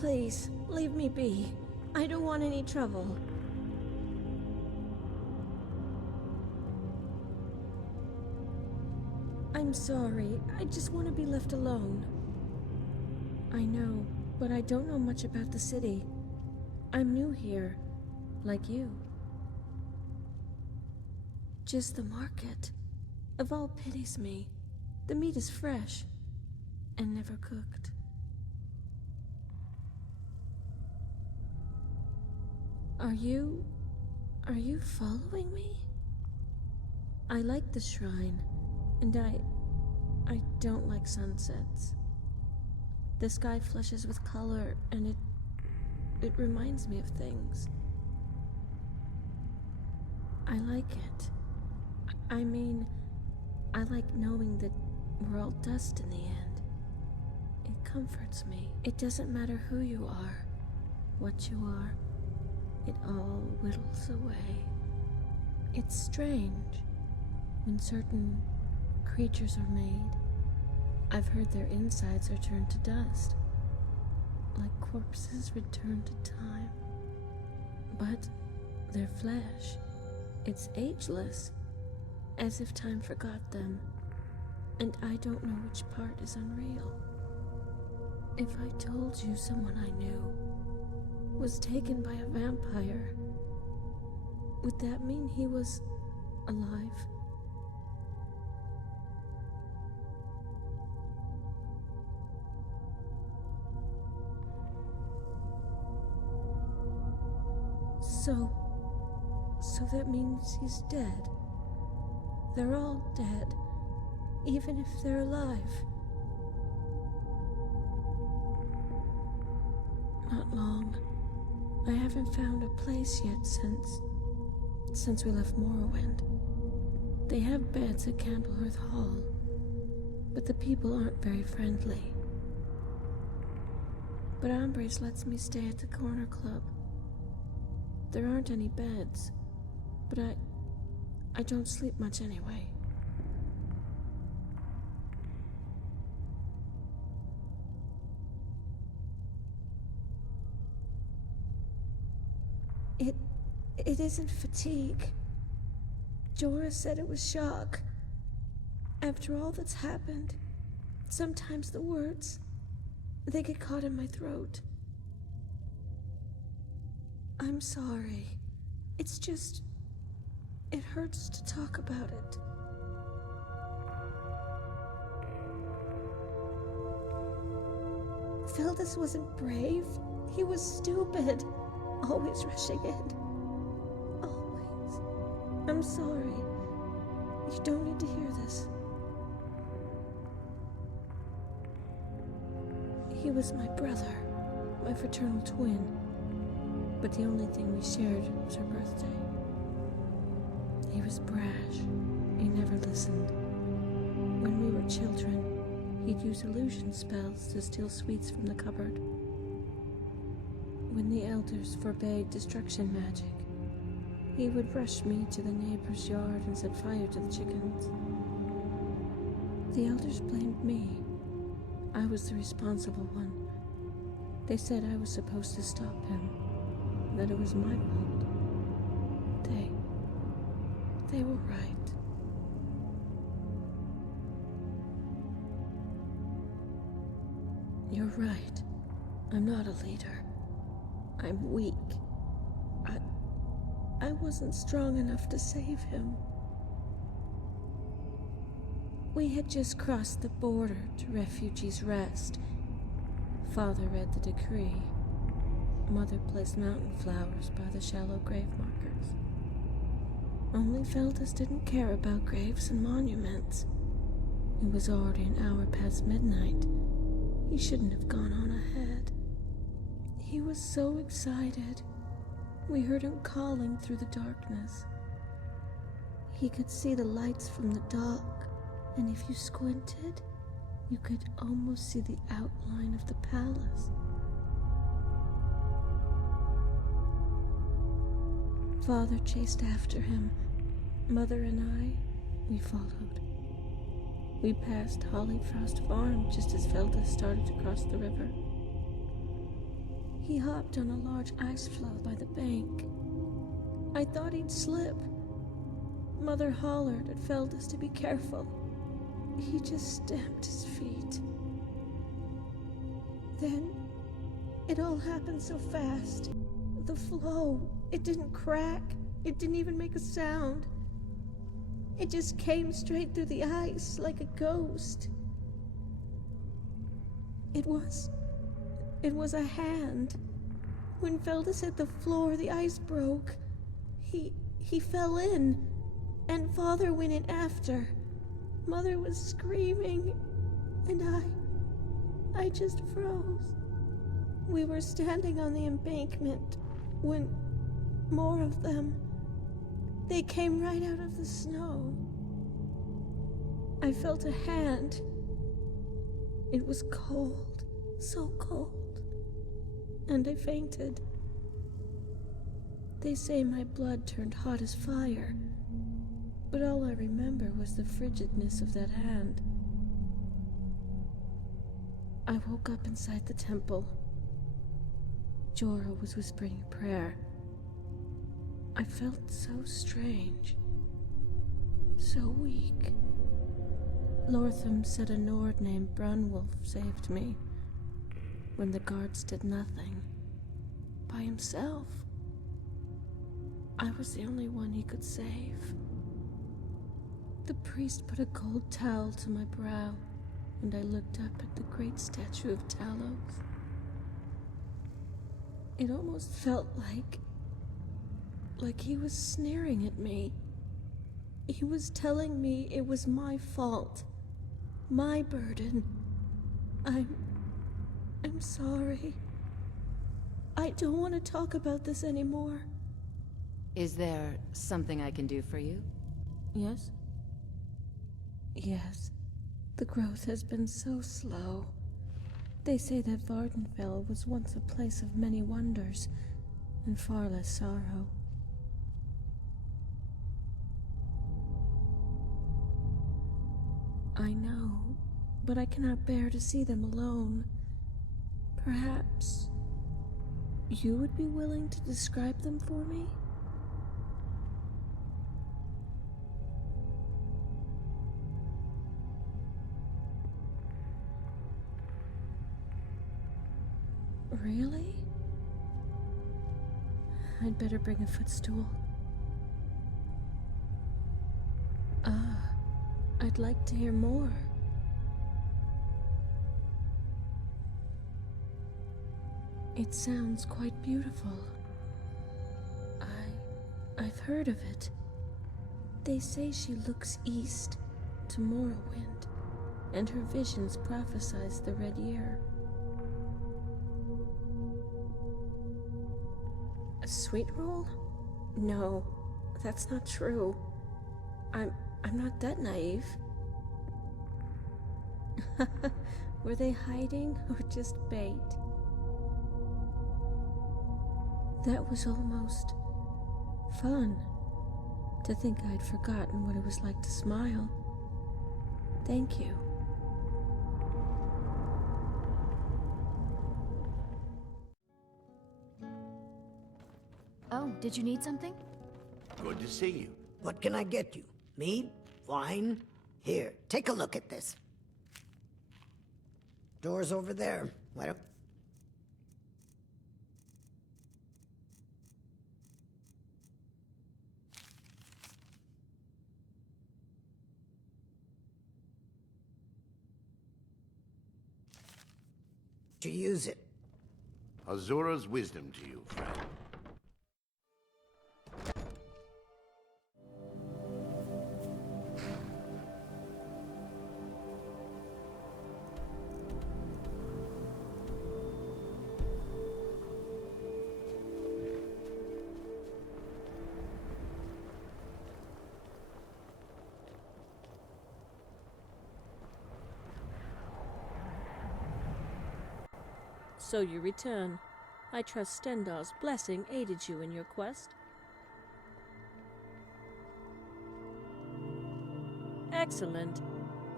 Please, leave me be. I don't want any trouble. I'm sorry. I just want to be left alone. I know, but I don't know much about the city. I'm new here, like you. Just the market. Of all pities me. The meat is fresh and never cooked. Are you following me? I like the shrine, and I don't like sunsets. The sky flushes with color, and it reminds me of things. I like it. I mean, I like knowing that we're all dust in the end. It comforts me. It doesn't matter who you are, what you are. It all whittles away. It's strange when certain creatures are made. I've heard their insides are turned to dust, like corpses returned to time. But their flesh, it's ageless, as if time forgot them, and I don't know which part is unreal. If I told you someone I knew was taken by a vampire, would that mean he was alive? So that means he's dead. They're all dead, even if they're alive. Not long. I haven't found a place yet since we left Morrowind. They have beds at Candlehearth Hall, but the people aren't very friendly. But Ambrose lets me stay at the corner club. There aren't any beds, but I don't sleep much anyway. It isn't fatigue. Jorah said it was shock. After all that's happened, sometimes the words, they get caught in my throat. I'm sorry. It's just, it hurts to talk about it. Feldus wasn't brave. He was stupid. Always rushing in. Always. I'm sorry. You don't need to hear this. He was my brother, my fraternal twin. But the only thing we shared was our birthday. He was brash. He never listened. When we were children, he'd use illusion spells to steal sweets from the cupboard. When the elders forbade destruction magic, he would rush me to the neighbor's yard and set fire to the chickens. The elders blamed me. I was the responsible one. They said I was supposed to stop him, that it was my fault. They were right. You're right. I'm not a leader. I'm weak. I wasn't strong enough to save him. We had just crossed the border to Refugees' Rest. Father read the decree. Mother placed mountain flowers by the shallow grave markers. Only Feldus didn't care about graves and monuments. It was already an hour past midnight. He shouldn't have gone on ahead. He was so excited. We heard him calling through the darkness. He could see the lights from the dock, and if you squinted, you could almost see the outline of the palace. Father chased after him. Mother and we followed. We passed Hollyfrost Farm just as Feldus started to cross the river. He hopped on a large ice floe by the bank. I thought he'd slip. Mother hollered at Feldus to be careful. He just stamped his feet. Then, it all happened so fast. The floe, it didn't crack. It didn't even make a sound. It just came straight through the ice like a ghost. It was a hand. When Feldus hit the floor, the ice broke. He fell in, and Father went in after. Mother was screaming, and I just froze. We were standing on the embankment when more of them, they came right out of the snow. I felt a hand. It was cold, so cold, and I fainted. They say my blood turned hot as fire, but all I remember was the frigidness of that hand. I woke up inside the temple. Jorah was whispering a prayer. I felt so strange, so weak. Lortham said a Nord named Brunwolf saved me when the guards did nothing by himself. I was the only one he could save. The priest put a gold towel to my brow, and I looked up at the great statue of Talos. It almost felt like he was sneering at me. He was telling me it was my fault, my burden. I'm sorry. I don't want to talk about this anymore. Is there something I can do for you? Yes? Yes. The growth has been so slow. They say that Vardenfell was once a place of many wonders and far less sorrow. I know, but I cannot bear to see them alone. Perhaps you would be willing to describe them for me? Really? I'd better bring a footstool. I'd like to hear more. It sounds quite beautiful. I've heard of it. They say she looks east to Morrowind, and her visions prophesize the Red Year. A sweet roll? No, that's not true. I'm not that naive. Were they hiding or just bait? That was almost fun. To think I'd forgotten what it was like to smile. Thank you. Oh, did you need something? Good to see you. What can I get you? Meat? Wine? Here, take a look at this. Door's over there. Why don't... to use it. Azura's wisdom to you, friend. So you return. I trust Stendar's blessing aided you in your quest. Excellent.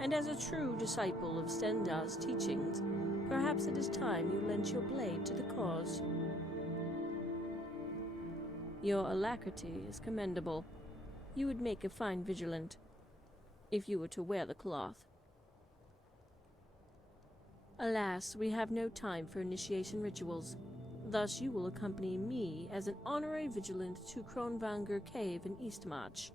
And as a true disciple of Stendar's teachings, perhaps it is time you lent your blade to the cause. Your alacrity is commendable. You would make a fine vigilant, if you were to wear the cloth. Alas, we have no time for initiation rituals. Thus, you will accompany me as an honorary vigilant to Kronvanger Cave in Eastmarch.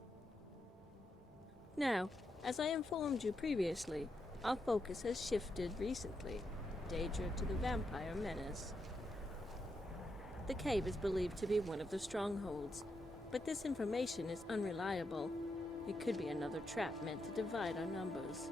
Now, as I informed you previously, our focus has shifted recently, Daedra to the vampire menace. The cave is believed to be one of the strongholds, but this information is unreliable. It could be another trap meant to divide our numbers.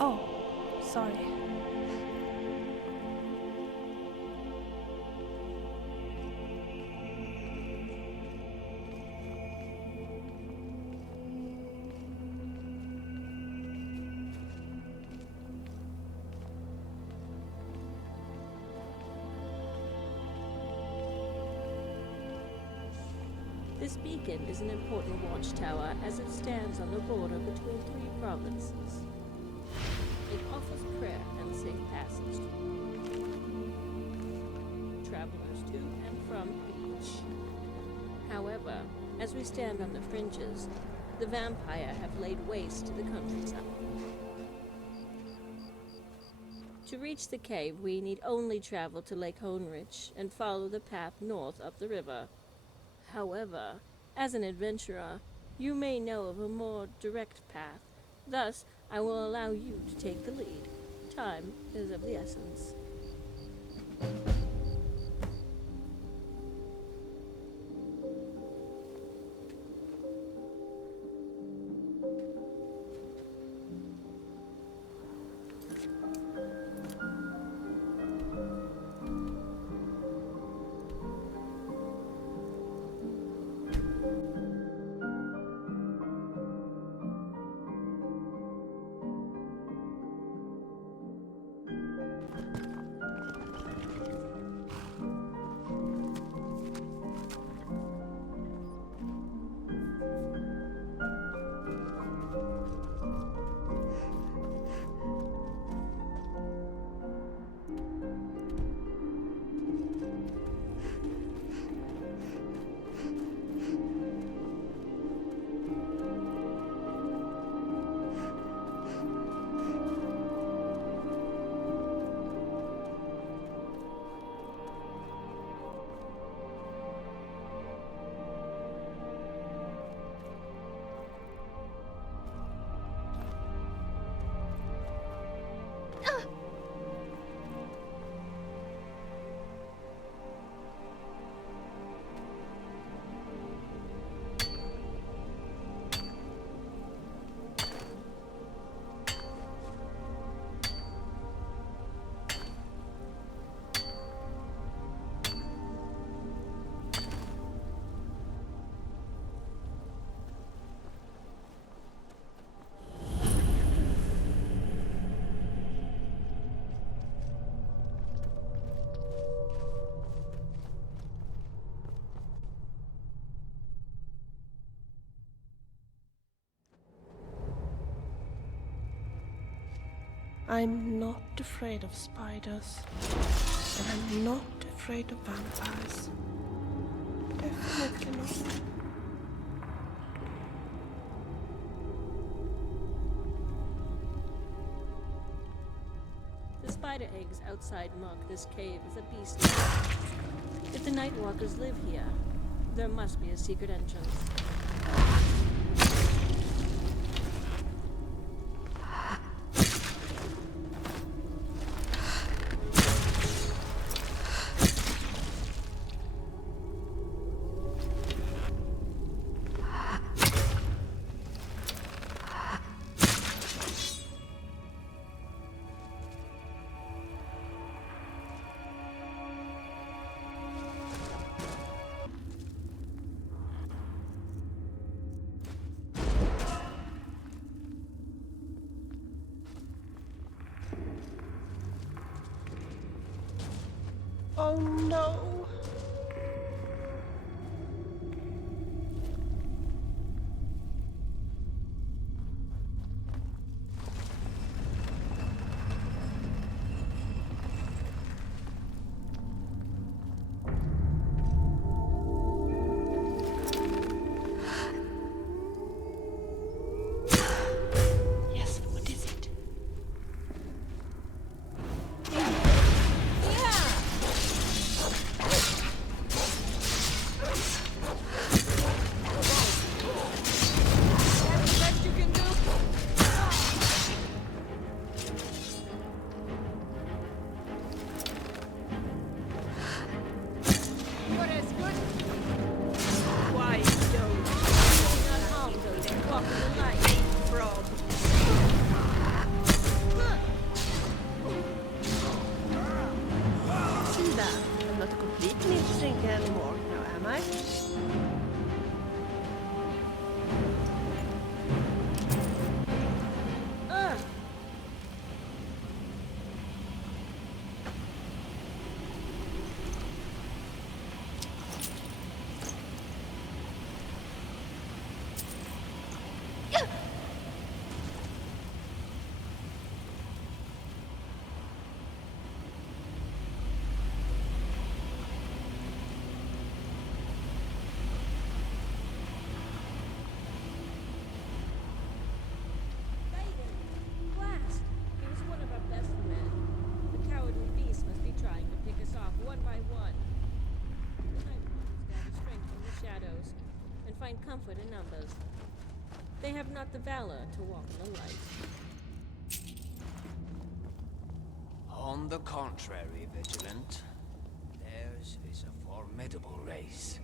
Oh, sorry. This beacon is an important watchtower as it stands on the border between 3 provinces. It offers prayer and safe passage to travelers to and from each. However, as we stand on the fringes, the vampire have laid waste to the countryside. To reach the cave, we need only travel to Lake Hoenrich and follow the path north up the river. However, as an adventurer, you may know of a more direct path. Thus, I will allow you to take the lead. Time is of the essence. I'm not afraid of spiders, and I'm not afraid of vampires. Definitely not. The spider eggs outside mark this cave as a beast. If the Nightwalkers live here, there must be a secret entrance. Oh no. Find comfort in numbers. They have not the valor to walk in the light. On the contrary, Vigilant, theirs is a formidable race,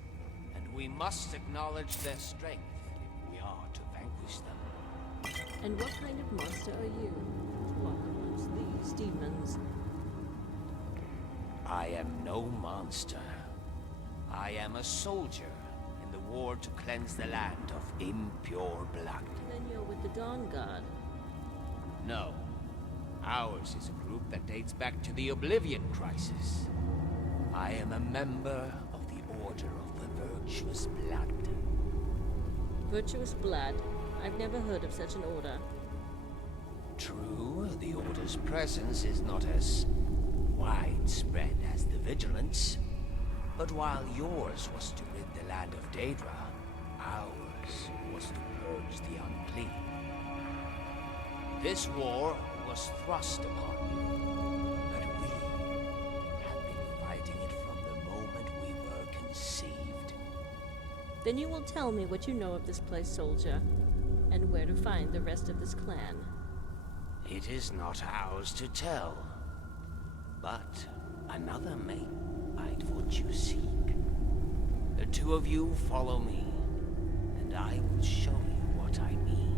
and we must acknowledge their strength if we are to vanquish them. And what kind of monster are you to walk amongst these demons? I am no monster. I am a soldier in the war to cleanse the land of impure blood. Then you're with the Dawn Guard. No. Ours is a group that dates back to the Oblivion Crisis. I am a member of the Order of the Virtuous Blood. Virtuous Blood? I've never heard of such an order. True, the Order's presence is not as widespread as the Vigilance. But while yours was to rid the land of Daedra, ours was to purge the unclean. This war was thrust upon you, but we have been fighting it from the moment we were conceived. Then you will tell me what you know of this place, soldier, and where to find the rest of this clan. It is not ours to tell, but another may find what you seek. The two of you follow me, and I will show you what I mean.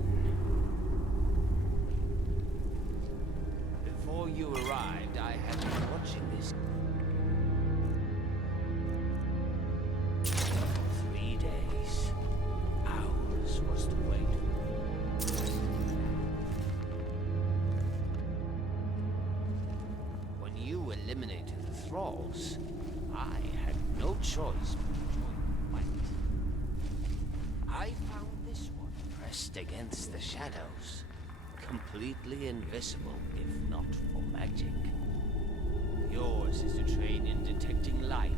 Before you arrived, I had been watching this 3 days. Ours was to wait. When you eliminated the thralls, I had no choice but to join the fight. I found this one pressed against the shadows, completely invisible, if not for magic. Yours is to train in detecting life,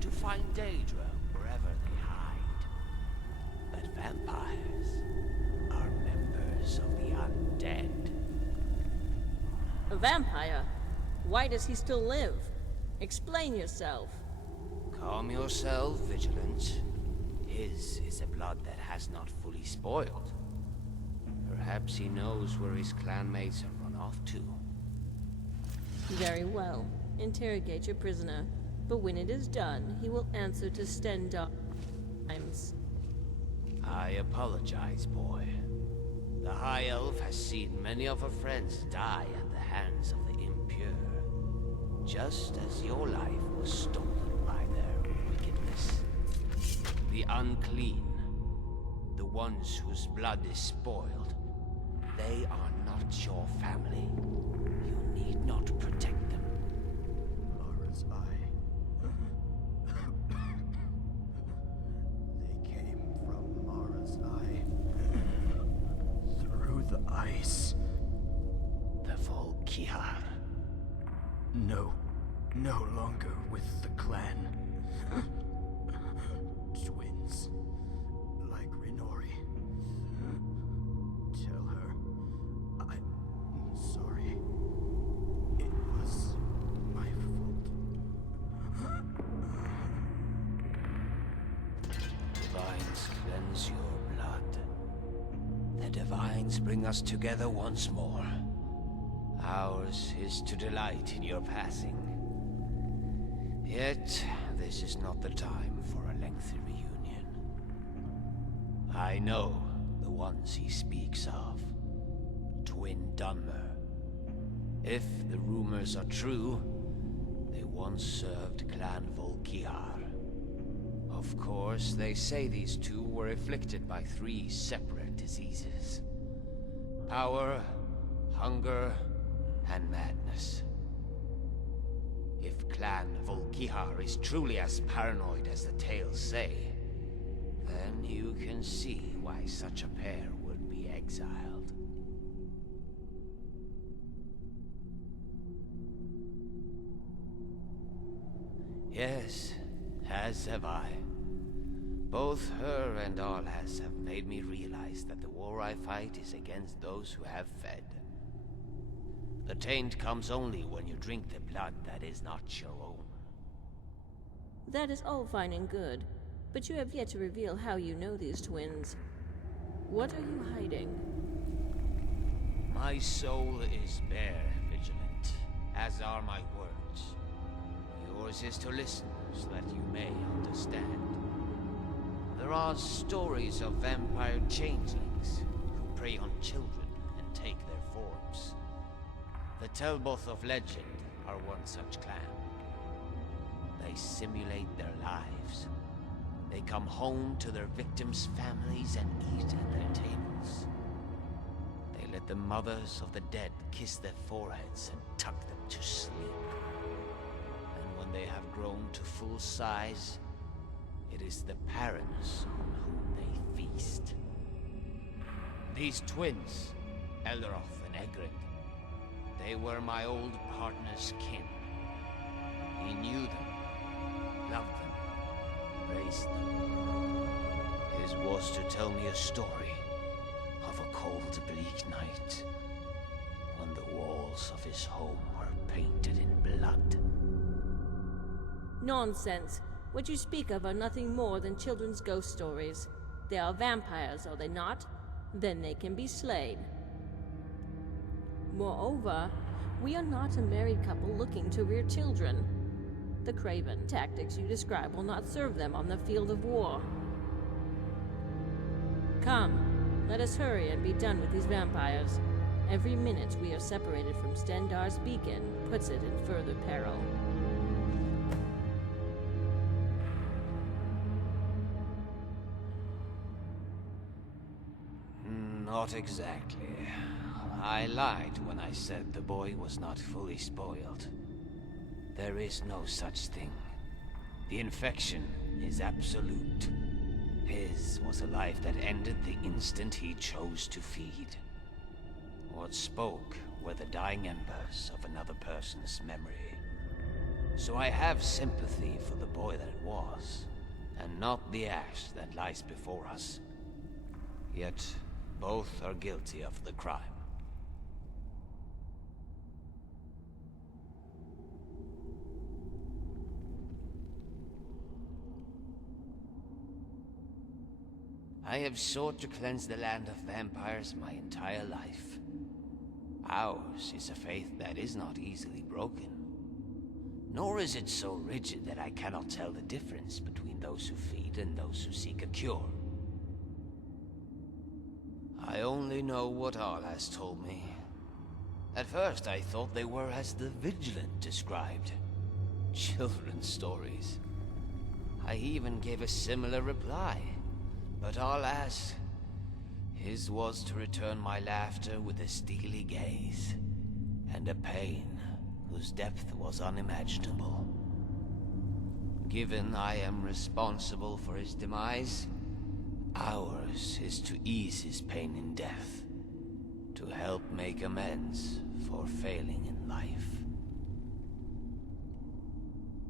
to find Daedra wherever they hide. But vampires are members of the undead. A vampire? Why does he still live? Explain yourself. Calm yourself, Vigilant. His is a blood that has not fully spoiled. Perhaps he knows where his clanmates have run off to. Very well. Interrogate your prisoner. But when it is done, he will answer to Stendar. I apologize, boy. The High Elf has seen many of her friends die at the hands of the impure. Just as your life was stolen by their wickedness. The unclean, the ones whose blood is spoiled, they are not your family. You need not protect them. Mara's eye. Kihar. No. No longer with the clan. Twins. Like Rinori. Tell her I'm sorry. It was my fault. Divines cleanse your blood. The Divines bring us together once more. Ours is to delight in your passing. Yet, this is not the time for a lengthy reunion. I know the ones he speaks of. Twin Dunmer. If the rumors are true, they once served Clan Volkihar. Of course, they say these two were afflicted by 3 separate diseases. Power, hunger, and madness. If Clan Volkihar is truly as paranoid as the tales say, then you can see why such a pair would be exiled. Yes, as have I. Both her and Arlas have made me realize that the war I fight is against those who have fed. The taint comes only when you drink the blood that is not your own. That is all fine and good, but you have yet to reveal how you know these twins. What are you hiding? My soul is bare, Vigilant, as are my words. Yours is to listen so that you may understand. There are stories of vampire changelings who prey on children and take their forms. The Telboth of legend are one such clan. They simulate their lives. They come home to their victims' families and eat at their tables. They let the mothers of the dead kiss their foreheads and tuck them to sleep. And when they have grown to full size, it is the parents on whom they feast. These twins, Elroth and Egrid, they were my old partner's kin. He knew them, loved them, raised them. His was to tell me a story of a cold, bleak night when the walls of his home were painted in blood. Nonsense. What you speak of are nothing more than children's ghost stories. They are vampires, are they not? Then they can be slain. Moreover, we are not a married couple looking to rear children. The craven tactics you describe will not serve them on the field of war. Come, let us hurry and be done with these vampires. Every minute we are separated from Stendar's beacon puts it in further peril. Not exactly. I lied when I said the boy was not fully spoiled. There is no such thing. The infection is absolute. His was a life that ended the instant he chose to feed. What spoke were the dying embers of another person's memory. So I have sympathy for the boy that was, and not the ash that lies before us. Yet, both are guilty of the crime. I have sought to cleanse the land of vampires my entire life. Ours is a faith that is not easily broken. Nor is it so rigid that I cannot tell the difference between those who feed and those who seek a cure. I only know what Al has told me. At first I thought they were as the Vigilant described. Children's stories. I even gave a similar reply. But alas, his was to return my laughter with a steely gaze, and a pain whose depth was unimaginable. Given I am responsible for his demise, ours is to ease his pain in death, to help make amends for failing in life.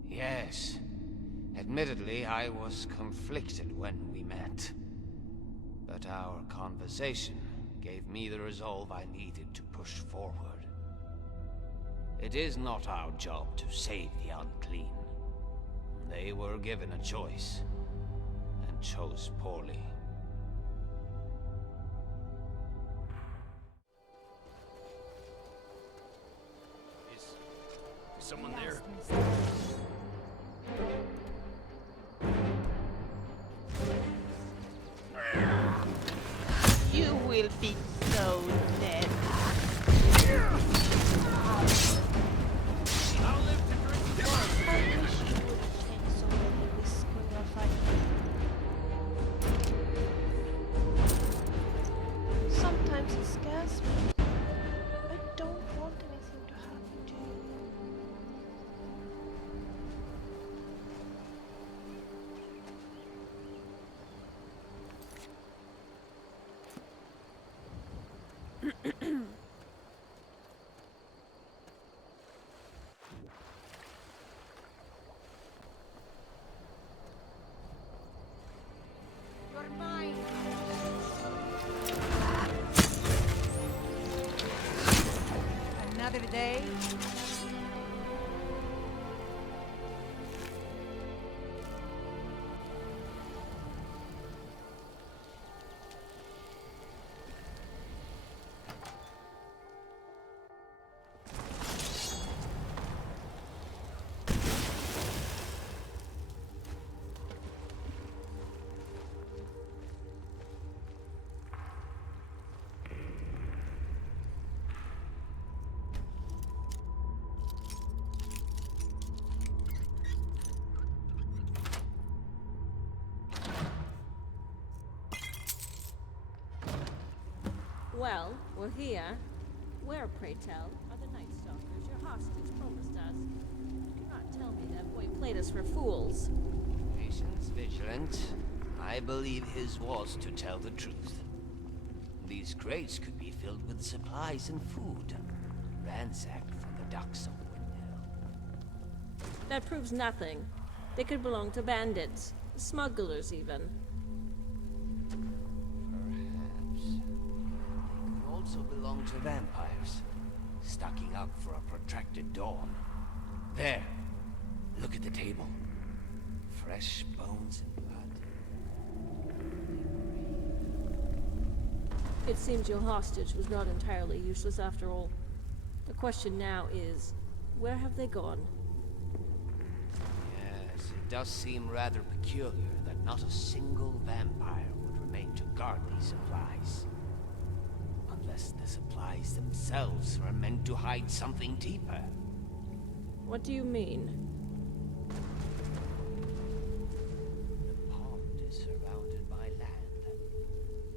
Yes. Admittedly, I was conflicted when we met. But our conversation gave me the resolve I needed to push forward. It is not our job to save the unclean. They were given a choice, and chose poorly. Is someone there? You will be so dead. I'll live to drink the blood. I wish you wouldn't take so many risks when you're fighting. Sometimes it scares me. I don't want anything to happen to you. Another day? Well, we're here. Where, pray tell, are the Night Stalkers your hostage promised us? Do not tell me that boy played us for fools. Patience vigilant. I believe his was to tell the truth. These crates could be filled with supplies and food, ransacked from the docks of Windhill. That proves nothing. They could belong to bandits, smugglers even. Perhaps. They could also belong to vampires, stocking up for a protracted dawn. There! Look at the table. Fresh bones and blood. It seems your hostage was not entirely useless after all. The question now is, where have they gone? Yes, it does seem rather peculiar that not a single vampire would remain to guard these supplies. Unless the supplies themselves were meant to hide something deeper. What do you mean? The pond is surrounded by land,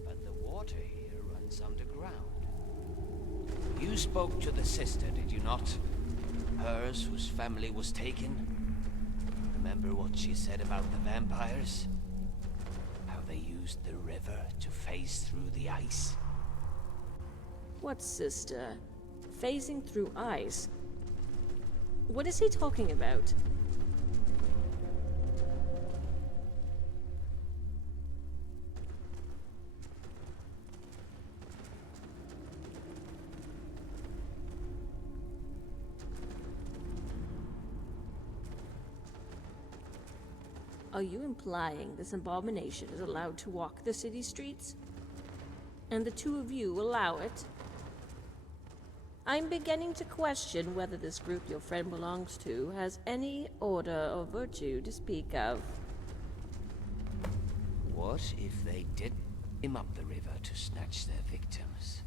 but the water here runs underground. You spoke to the sister, did you not? Hers, whose family was taken? Remember what she said about the vampires? How they used the river to phase through the ice? What sister? Phasing through ice? What is he talking about? Are you implying this abomination is allowed to walk the city streets? And the two of you allow it? I'm beginning to question whether this group your friend belongs to has any order or virtue to speak of. What if they did him up the river to snatch their victims?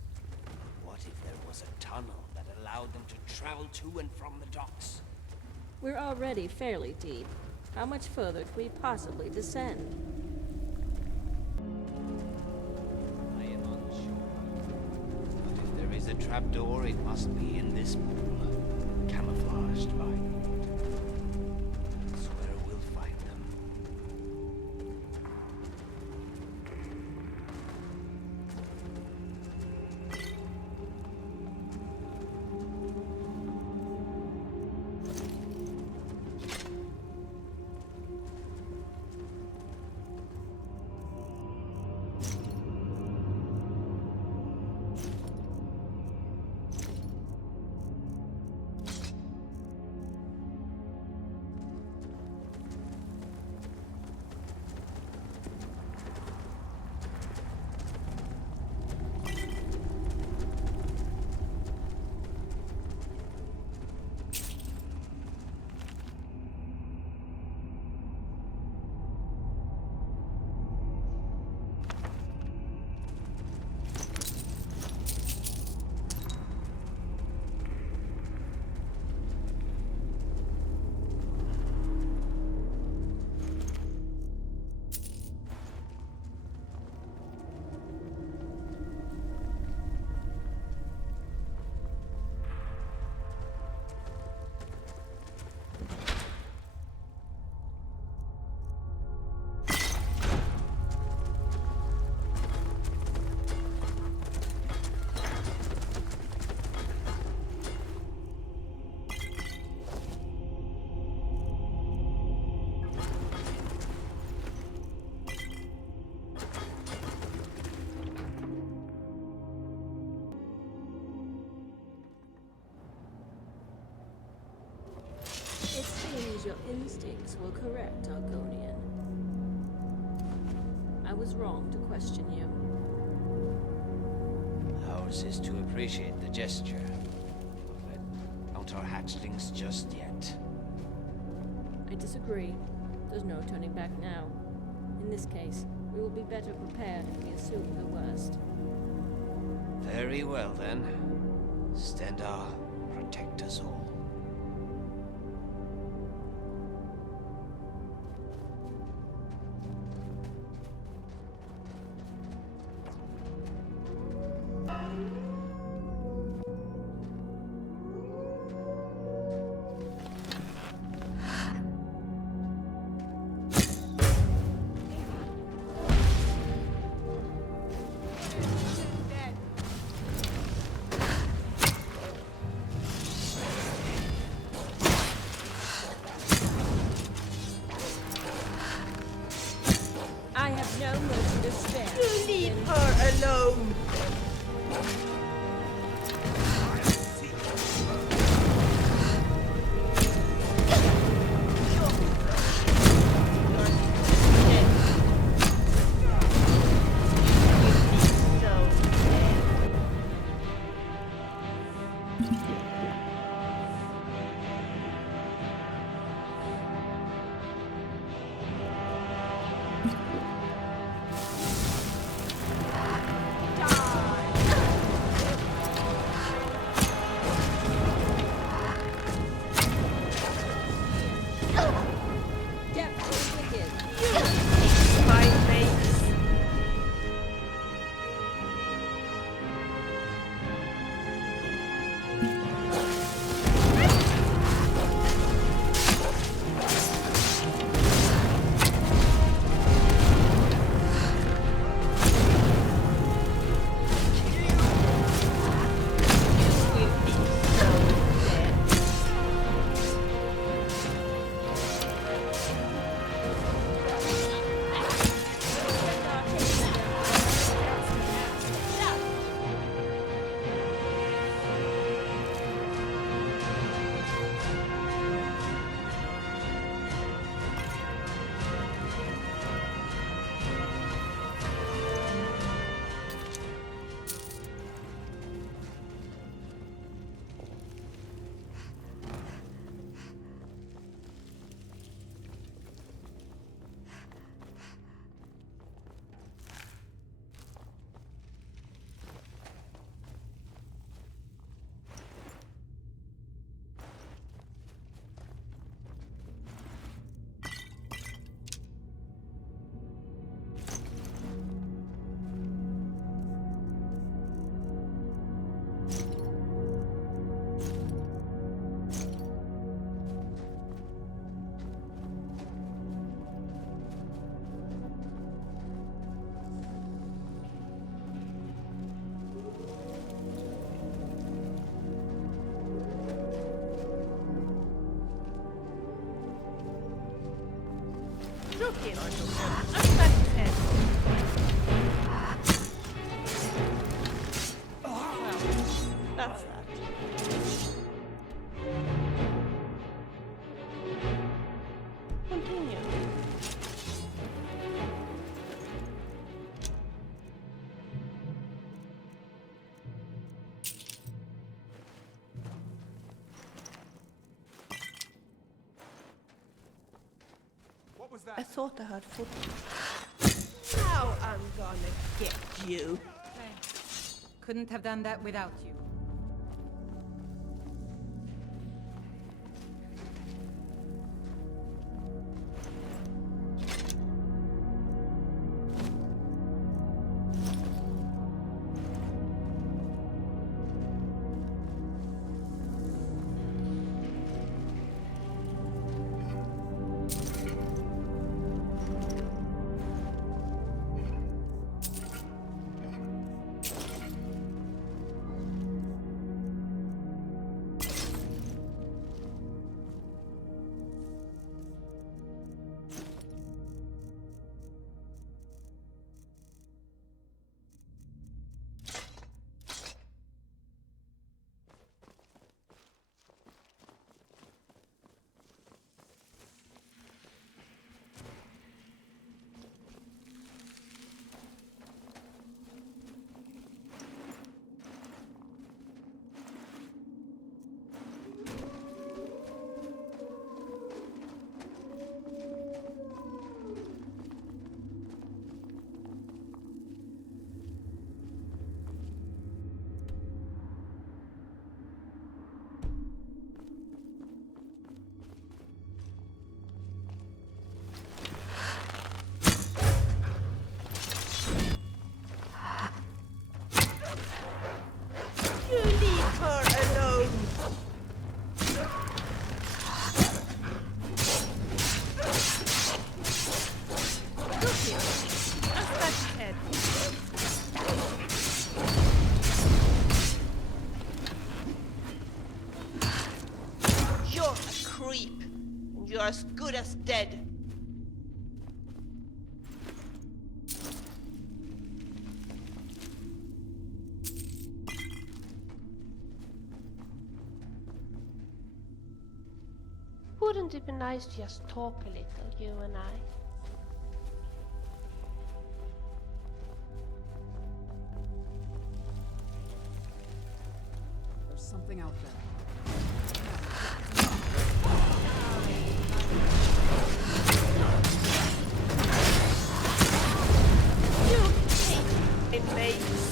What if there was a tunnel that allowed them to travel to and from the docks? We're already fairly deep. How much further could we possibly descend? I am unsure. But if there is a trapdoor, it must be in this pool, camouflaged by... That's where we'll find them. suppose your instincts were correct, Argonian. I was wrong to question you. Ours is to appreciate the gesture. But don't our hatchlings just yet. I disagree. There's no turning back now. In this case, we will be better prepared if we assume the worst. Very well, then. Stendar, protect us all. I have no mercy to spare. You leave her alone! Shoot him! Unstuck his head. Well, that's that. Continue. What was I that? thought I heard footsteps. Now I'm gonna get you. Thanks. Couldn't have done that without you. you're as good as dead. Wouldn't it be nice to just talk a little, you and I? There's something out there. You inmates.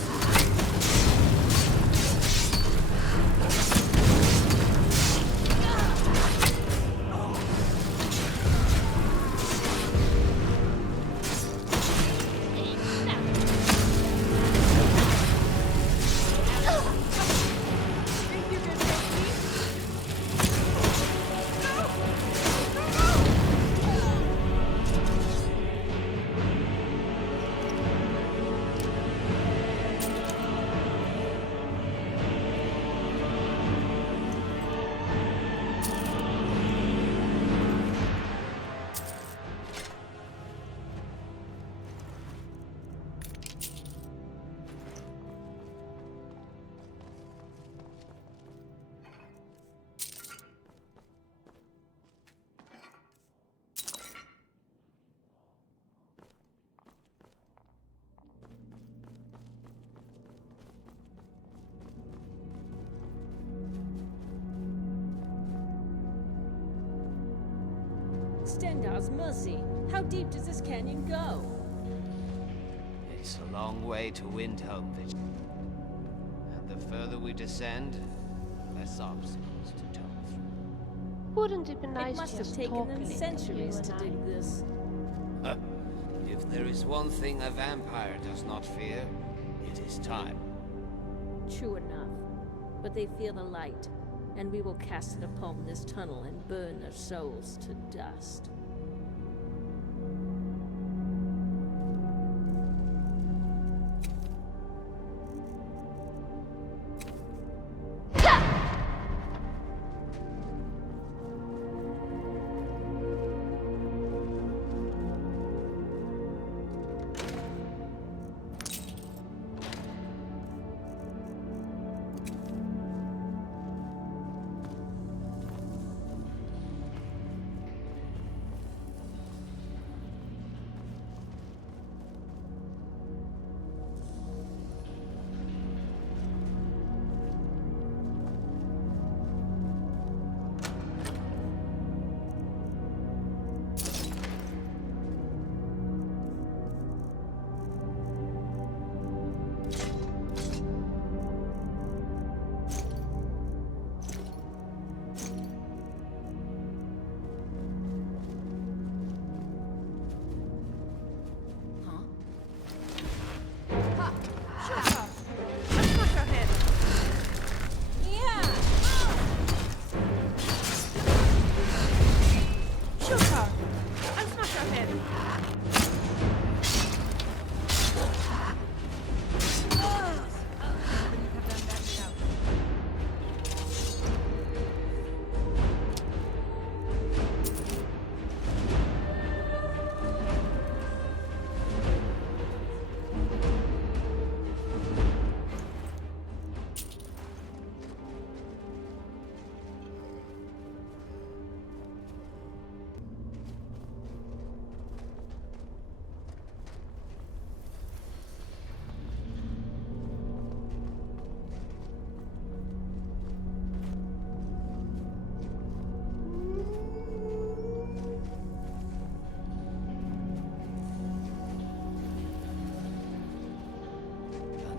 Stendar's mercy. How deep does this canyon go? It's a long way to Windhelm, and the further we descend, the less obstacles to jump through. Wouldn't it be It nice must to have just taken talk a them little, centuries you to and I? dig this. If there is one thing a vampire does not fear, it is time. True enough. But they feel the light, and we will cast it upon this tunnel and burn their souls to dust.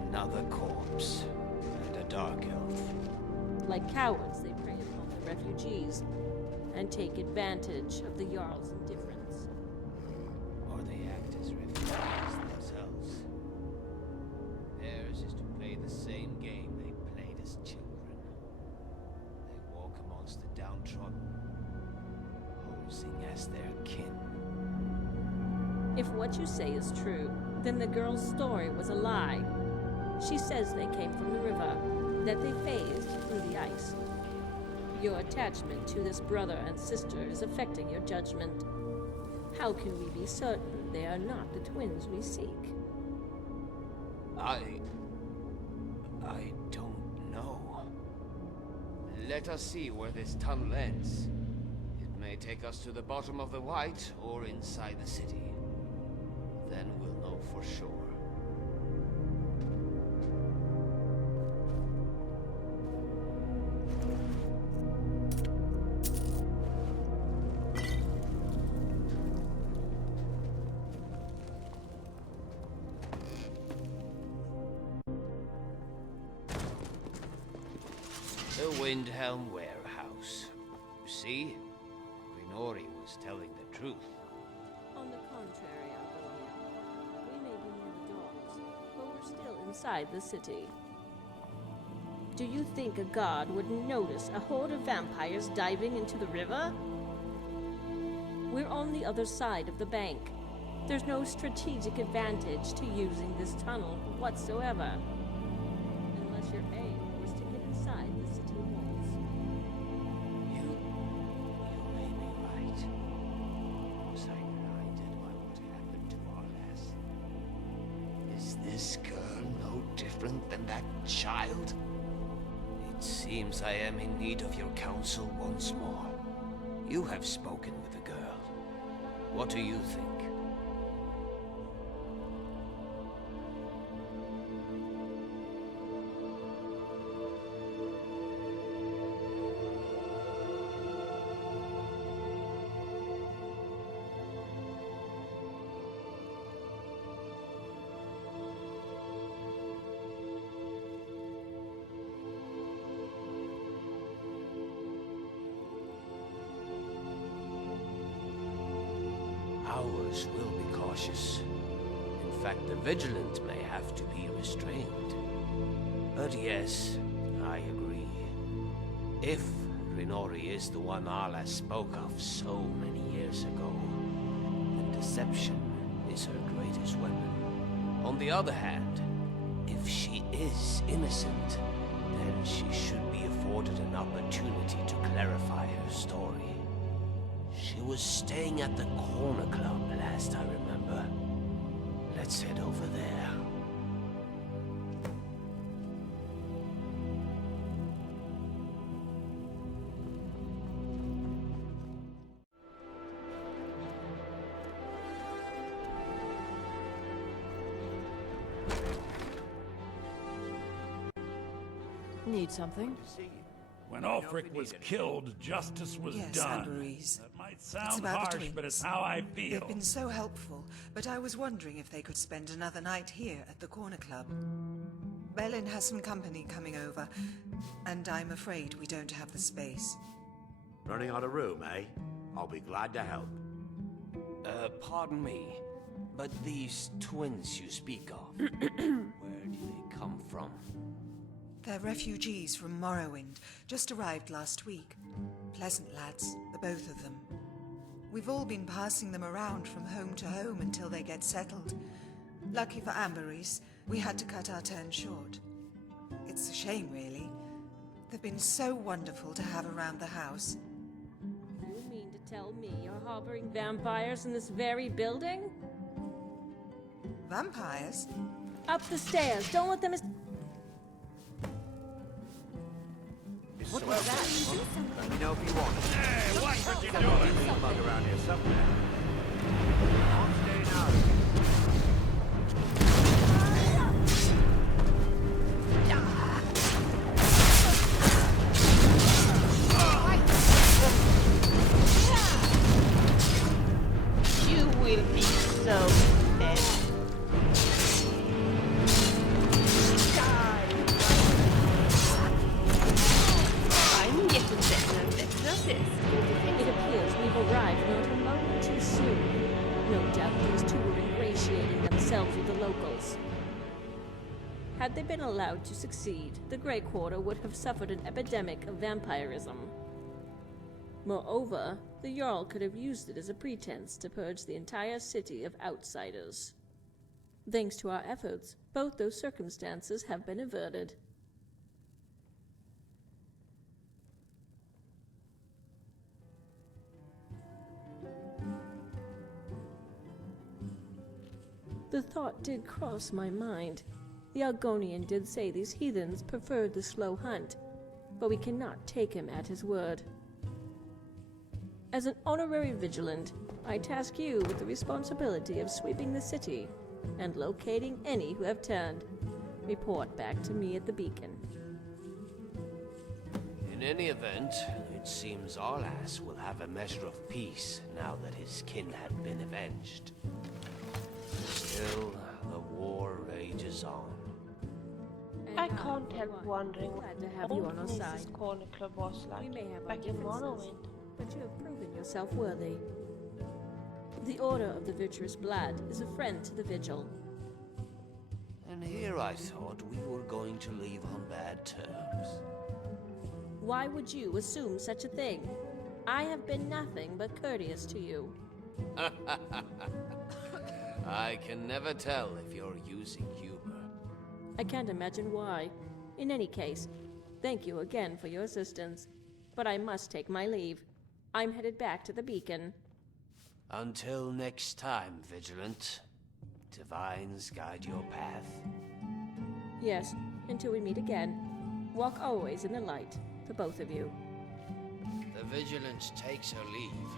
Another corpse, and a dark elf. Like cowards, they prey upon the refugees and take advantage of the Jarl's indifference. Or they act as refugees themselves. Theirs is to play the same game they played as children. They walk amongst the downtrodden, posing as their kin. If what you say is true, then the girl's story was a lie. She says they came from the river, that they phased through the ice. Your attachment to this brother and sister is affecting your judgment. How can we be certain they are not the twins we seek? I don't know. Let us see where this tunnel ends. It may take us to the bottom of the White or inside the city. Then we'll know for sure. The Windhelm Warehouse. You see? Rinori was telling the truth. On the contrary, Algonia. We may be near the dogs, but we're still inside the city. Do you think a god would notice a horde of vampires diving into the river? We're on the other side of the bank. There's no strategic advantage to using this tunnel whatsoever. Unless your aim was to get inside the city walls. You may be right. Was I blinded by what happened to our lass? Is this girl no different than that child? It seems I am in need of your counsel once more. You have spoken with the girl. What do you think? Ours will be cautious. In fact, the vigilant may have to be restrained. But yes, I agree. If Rinori is the one Arla spoke of so many years ago, then deception is her greatest weapon. On the other hand, if she is innocent, then she should be afforded an opportunity to clarify her story. She was staying at the Corner Club last I remember. Let's head over there. Need something? When Ulfric was killed, justice was Yes, done. Amberese. That might It's sound about the harsh, but it's twins. how I feel. They've been so helpful, but I was wondering if they could spend another night here at the Corner Club. Belen has some company coming over, and I'm afraid we don't have the space. Running out of room, eh? I'll be glad to help. Pardon me, but these twins you speak of, where do they come from? They're refugees from Morrowind, just arrived last week. Pleasant lads, the both of them. We've all been passing them around from home to home until they get settled. Lucky for Amberese, we had to cut our turn short. It's a shame, really. They've been so wonderful to have around the house. You mean to tell me you're harboring vampires in this very building? Vampires? Up the stairs! Don't let them... What was that? Let me know if you want. Hey, watch what you're There's doing! a bug around here somewhere. I'm staying out of it. You will be so dead. I'm getting better and better at this. It appears we've arrived not a moment too soon. No doubt these two were ingratiating themselves with the locals. Had they been allowed to succeed, the Grey Quarter would have suffered an epidemic of vampirism. Moreover, the Jarl could have used it as a pretense to purge the entire city of outsiders. Thanks to our efforts, both those circumstances have been averted. The thought did cross my mind. The Argonian did say these heathens preferred the slow hunt, but we cannot take him at his word. As an honorary vigilant, I task you with the responsibility of sweeping the city and locating any who have turned. Report back to me at the beacon. In any event, it seems Arlas will have a measure of peace now that his kin had been avenged. Still, the war rages on. I can't help wondering Glad to have what you on our Mrs. side. Cornicler was We like may have our back in differences, Morrowind. but you have proven yourself worthy. The Order of the Virtuous Blood is a friend to the Vigil. And here I thought we were going to leave on bad terms. Why would you assume such a thing? I have been nothing but courteous to you. I can never tell if you're using humor. I can't imagine why. In any case, thank you again for your assistance. But I must take my leave. I'm headed back to the beacon. Until next time, Vigilant. Divines guide your path. Yes, until we meet again. Walk always in the light, for both of you. The Vigilant takes her leave.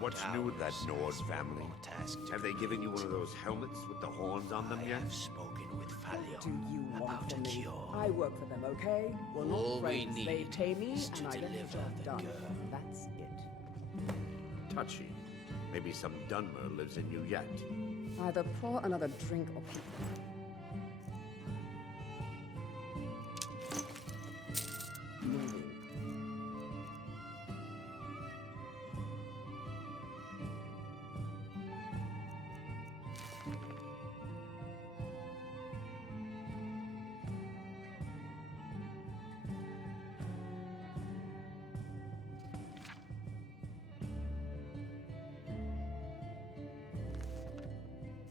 What's new with that Nord family? Tasked. Have they given you one of those helmets with the horns on them I yet? have spoken with Falion Do you want about a from me? cure. I work for them, okay? We're not All we friends. They need pay me, is to and I get the deliver job the done. girl. That's it. Touchy. Maybe some Dunmer lives in you yet. Either pour another drink or... Moving.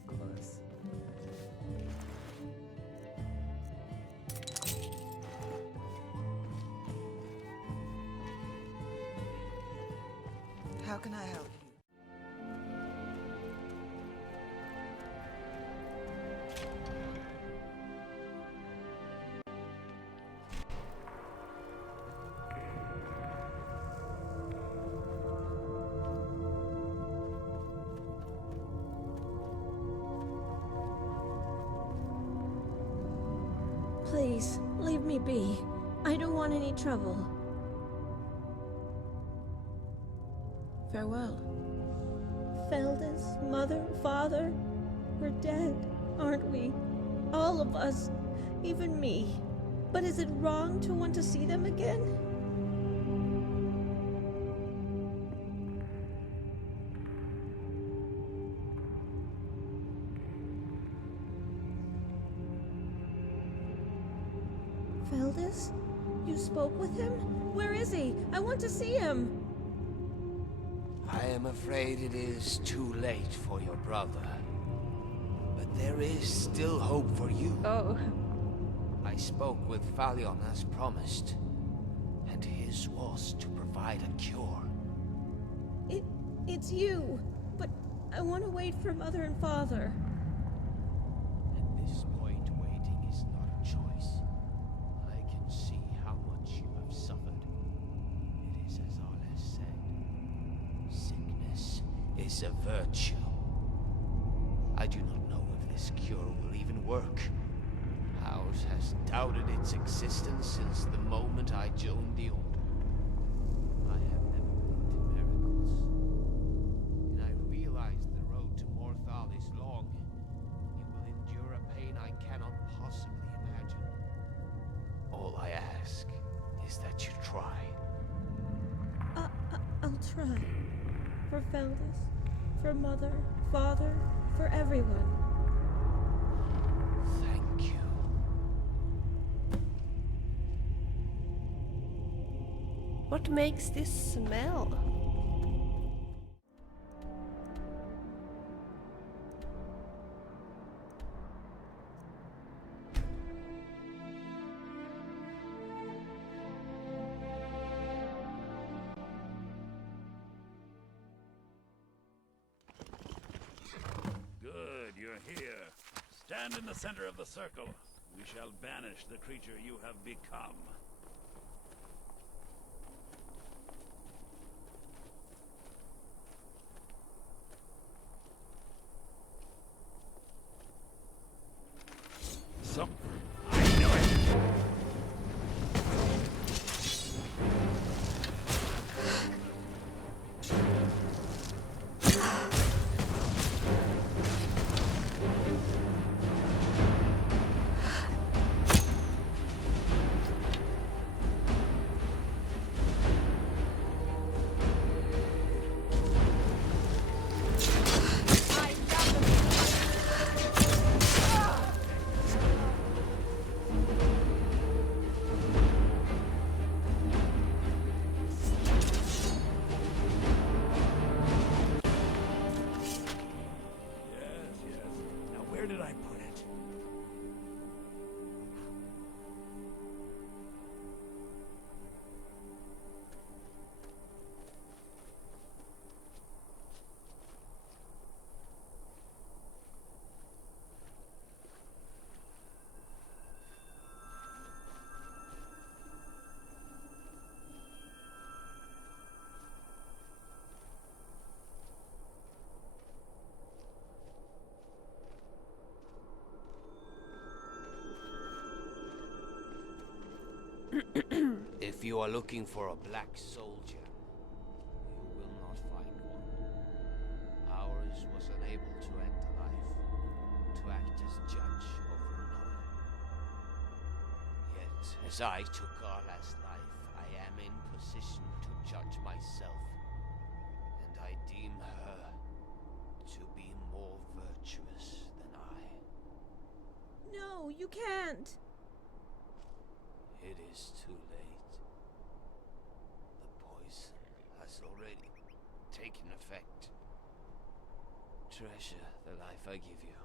Close. How can I help you? Please, leave me be. I don't want any trouble. Farewell. Feldus, mother, father, we're dead, aren't we? All of us, even me. But is it wrong to want to see them again? Feldus? You spoke with him? Where is he? I want to see him! I am afraid it is too late for your brother. But there is still hope for you. Oh. I spoke with Falion as promised, and his was to provide a cure. It's you! But I want to wait for Mother and Father. At this point, waiting is not a choice. I can see how much you have suffered. It is as Arles said. Sickness is a virtue. I do not know if this cure will even work. House has doubted its existence since the moment I joined the Order. I have never believed in miracles. And I realize the road to Morthal is long. You will endure a pain I cannot possibly imagine. All I ask is that you try. I'll try. For Feldus, for Mother, Father, for everyone. Thank you. What makes this smell? Good, you're here. Stand in the center of the circle. We shall banish the creature you have become. Some... I knew it! If you are looking for a black soldier, you will not find one. Ours was unable to enter life, to act as judge over another. Yet, as I took our last life, I am in position to judge myself, and I deem her to be more virtuous than I. No, you can't! It is too late. The poison has already taken effect. Treasure the life I give you.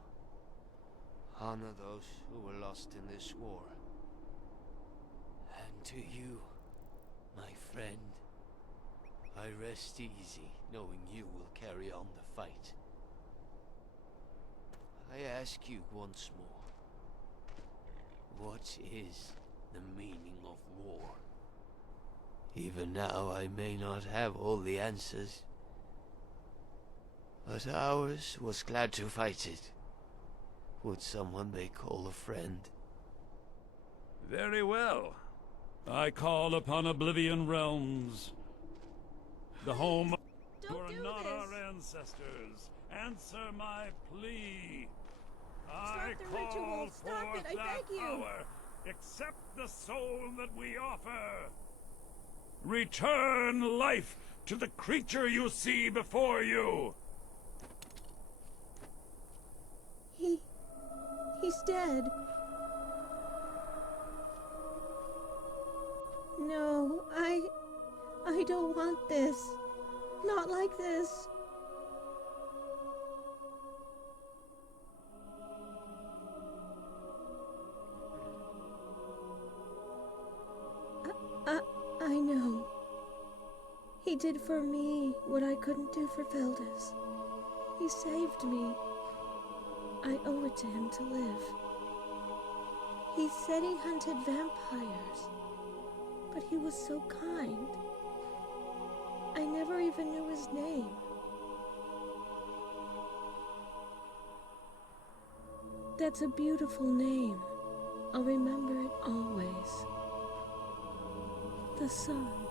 Honor those who were lost in this war. And to you, my friend, I rest easy knowing you will carry on the fight. I ask you once more, what is the meaning of war? Even now I may not have all the answers, but ours was glad to fight it with someone they call a friend. Very well. I call upon Oblivion Realms, the home who are not our ancestors. Answer my plea. I call forth that power. Accept the soul that we offer. Return life to the creature you see before you. He's dead. No, I don't want this. Not like this. I know. He did for me what I couldn't do for Veldis. He saved me. I owe it to him to live. He said he hunted vampires, but he was so kind. I never even knew his name. That's a beautiful name. I'll remember it always. The sun.